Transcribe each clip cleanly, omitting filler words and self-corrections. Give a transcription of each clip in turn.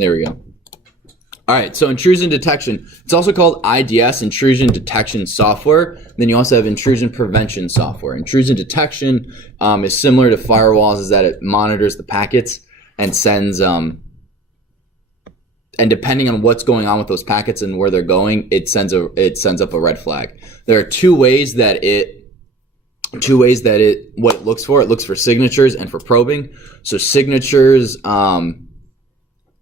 There we go. All right, so intrusion detection. It's also called IDS, intrusion detection software. Then you also have intrusion prevention software. Intrusion detection is similar to firewalls, is that it monitors the packets and sends, and depending on what's going on with those packets and where they're going, it sends up a red flag. There are two ways that what it looks for. It looks for signatures and for probing. So signatures.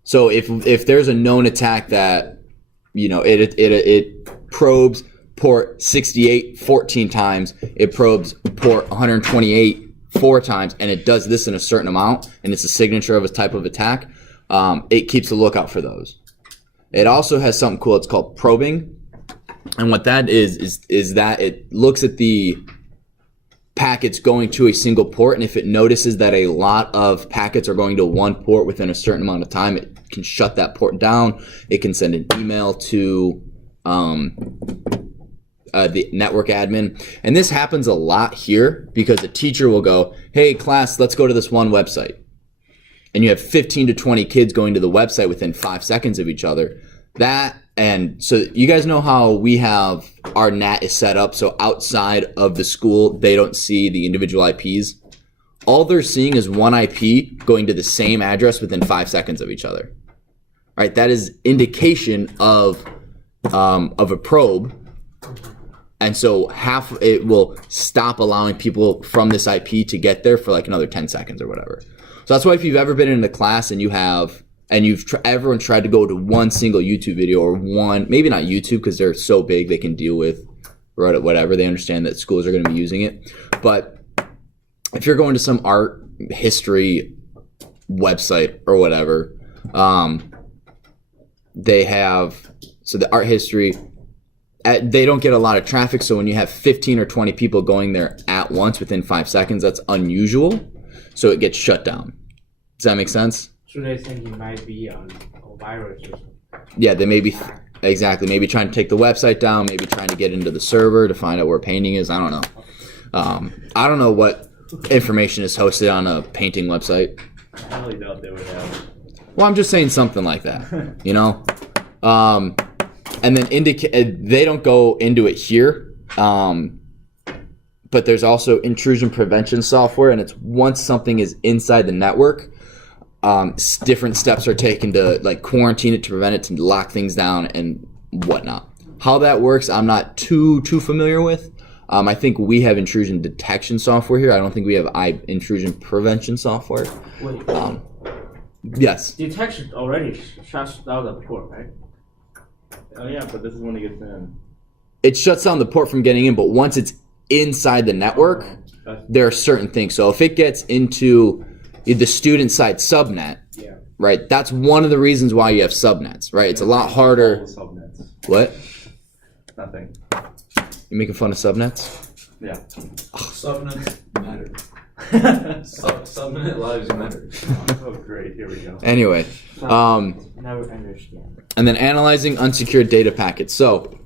So if there's a known attack that, it probes port 68 14 times, it probes port 128 4 times, and it does this in a certain amount, and it's a signature of a type of attack, it keeps a lookout for those. It also has something cool. It's called probing, and what that is that it looks at the packets going to a single port, and if it notices that a lot of packets are going to one port within a certain amount of time, it can shut that port down. It can send an email to the network admin, and this happens a lot here because a teacher will go, hey class, let's go to this one website, and you have 15 to 20 kids going to the website within 5 seconds of each other. And so you guys know how we have our NAT is set up so outside of the school they don't see the individual IPs. All they're seeing is one IP going to the same address within 5 seconds of each other. All right, that is indication of a probe, and so it will stop allowing people from this IP to get there for like another 10 seconds or whatever. So that's why if you've ever been in a class and everyone tried to go to one single YouTube video or one, maybe not YouTube because they're so big they can deal with whatever. They understand that schools are going to be using it. But if you're going to some art history website or whatever, they have, so the art history, they don't get a lot of traffic. So when you have 15 or 20 people going there at once within 5 seconds, that's unusual. So it gets shut down. Does that make sense? So they think it might be a virus or something. Yeah, they may be, exactly. Maybe trying to take the website down, maybe trying to get into the server to find out where painting is. I don't know. I don't know what information is hosted on a painting website. I highly doubt they would have. Well, I'm just saying something like that, you know? And then they don't go into it here, but there's also intrusion prevention software, and it's once something is inside the network, different steps are taken to like quarantine it, to prevent it, to lock things down and whatnot. How that works, I'm not too familiar with. I think we have intrusion detection software here. I don't think we have intrusion prevention software. Wait. Yes. Detection already shuts down the port, right? Oh yeah, but this is when it gets in. It shuts down the port from getting in, but once it's inside the network, there are certain things. So if it gets into the student side subnet, Yeah. right? That's one of the reasons why you have subnets, right? It's a lot harder. Subnets. What? Nothing. You making fun of subnets? Yeah. Subnets matter. Subnet lives matter. Oh great, here we go. Anyway, Never understand. and then analyzing unsecured data packets. So,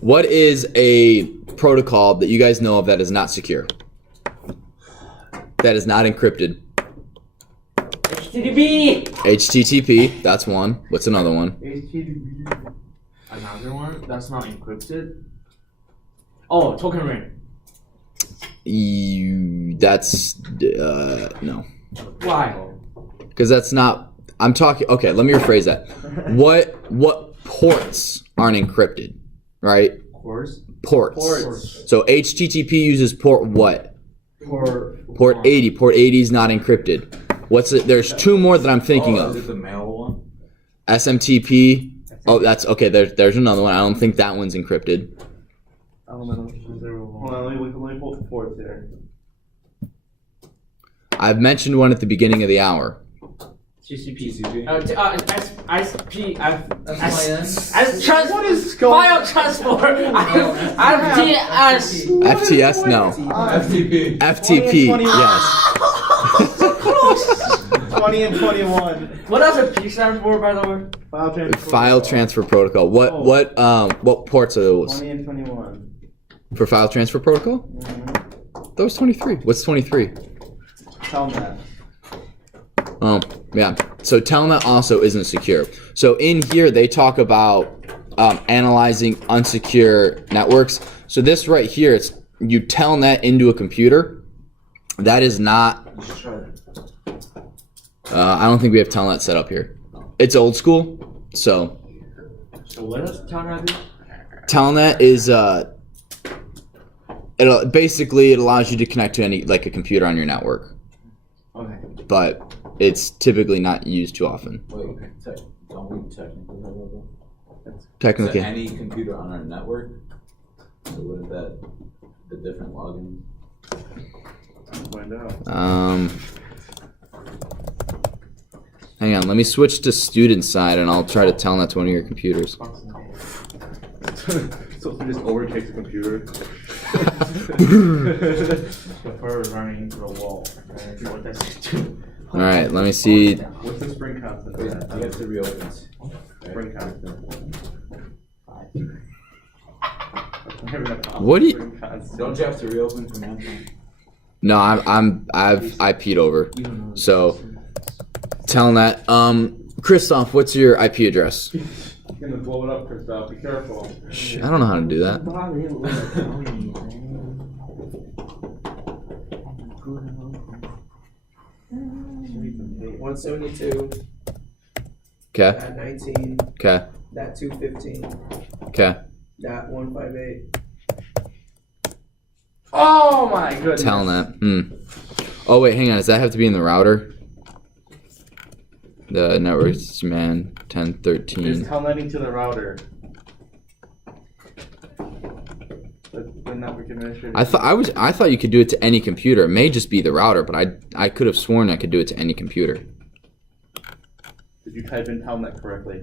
what is a protocol that you guys know of that is not secure? That is not encrypted? HTTP! HTTP, that's one. What's another one? HTTP. Another one that's not encrypted? Oh, token ring. That's no, Why? because that's not. I'm talking. Okay, let me rephrase that. What ports aren't encrypted, right? Ports. Ports. So HTTP uses port what? Port 80. Port 80 is not encrypted. What's it? There's two more that I'm thinking of. Is it the mail one? SMTP. Oh, that's okay. There's another one. I don't think that one's encrypted. Hold on, let me pull the ports here. I've mentioned one at the beginning of the hour. TCP. What is going File transport. FTS. FTS? No. FTP. FTP. 20 and 20. Yes. 20 and 21. What does a P stand for, by the way? File transfer protocol. What ports are those? 20 and 21. For file transfer protocol? That was 23. What's 23? Tell me that. Oh, Yeah. So Telnet also isn't secure. So in here they talk about analyzing unsecure networks. So this right here, it's you Telnet into a computer. That is not. You should try that. I don't think we have Telnet set up here. It's old school. So So what does Telnet do? Telnet is it basically it allows you to connect to any like a computer on your network, Okay. but it's typically not used too often. Wait, don't we technically have that? Technically. So any computer on our network? So what is that? The different logins? Find out. Hang on, let me switch to student side and I'll try to Telnet to one of your computers. So if we just overtakes the computer. The bird running into the wall. What does it do? All right, let me see. What's the spring constant? Wait, you have to reopen. Spring constant. What do you- Spring constant. Don't you have to reopen command line? No, I've IP'd over. So Telnet. Christoph, what's your IP address? You're gonna blow it up, Christoph. Be careful. I don't know how to do that. Hey, 172, Okay. dot 19, Okay. dot 215, Okay. dot 158. Oh my goodness. Telnet. Oh wait, hang on. Does that have to be in the router? The networks man 1013. It's telnetting to the router. The network administrator. I thought you could do it to any computer. It may just be the router, but I could have sworn I could do it to any computer. Did you type in telnet correctly?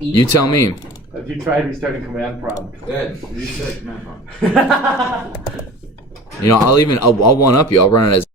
You tell me. Have you tried restarting command prompt? Good. Reset command prompt. You know, I'll one up you. I'll run it as